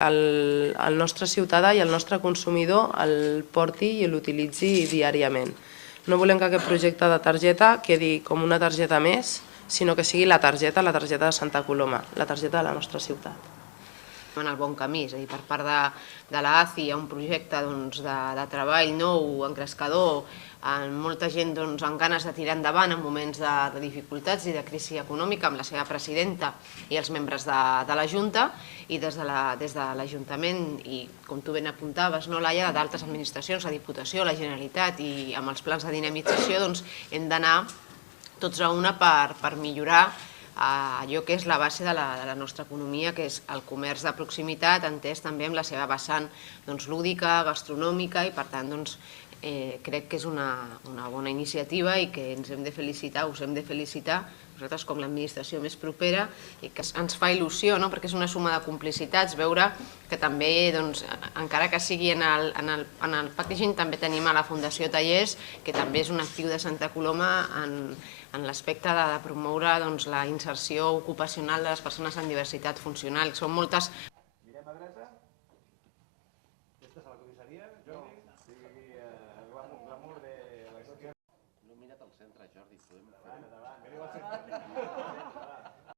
el nostre ciutadà i el nostre consumidor el porti i l'utilitzi diàriament. No volem que aquest projecte de targeta quedi com una targeta més, sinó que sigui la targeta de Santa Coloma, la targeta de la nostra ciutat. En el bon camí, és a dir, per part de l'ACI hi ha un projecte de treball nou, engrescador, amb molta gent amb ganes de tirar endavant en moments de dificultats i de crisi econòmica, amb la seva presidenta i els membres de la Junta, i des de l'Ajuntament, i com tu ben apuntaves, Laia, d'altres administracions, la Diputació, la Generalitat, i amb els plans de dinamització hem d'anar tots a una per millorar allò que és la base de la nostra economia, que és el comerç de proximitat, entès també amb la seva vessant lúdica, gastronòmica, i per tant crec que és una bona iniciativa i que ens hem de felicitar, us hem de felicitar, nosaltres com l'administració més propera, i que ens fa il·lusió, perquè és una suma de complicitats, veure que també, encara que sigui en el packaging, també tenim a la Fundació Tallers, que també és un actiu de Santa Coloma en l'aspecte de promoure la inserció ocupacional de les persones amb diversitat funcional. Són moltes... Mirem a dreta. Aquesta és la comissaria, Jordi. Glamour de la gestió. No he mirat al centre, Jordi. Endavant, endavant.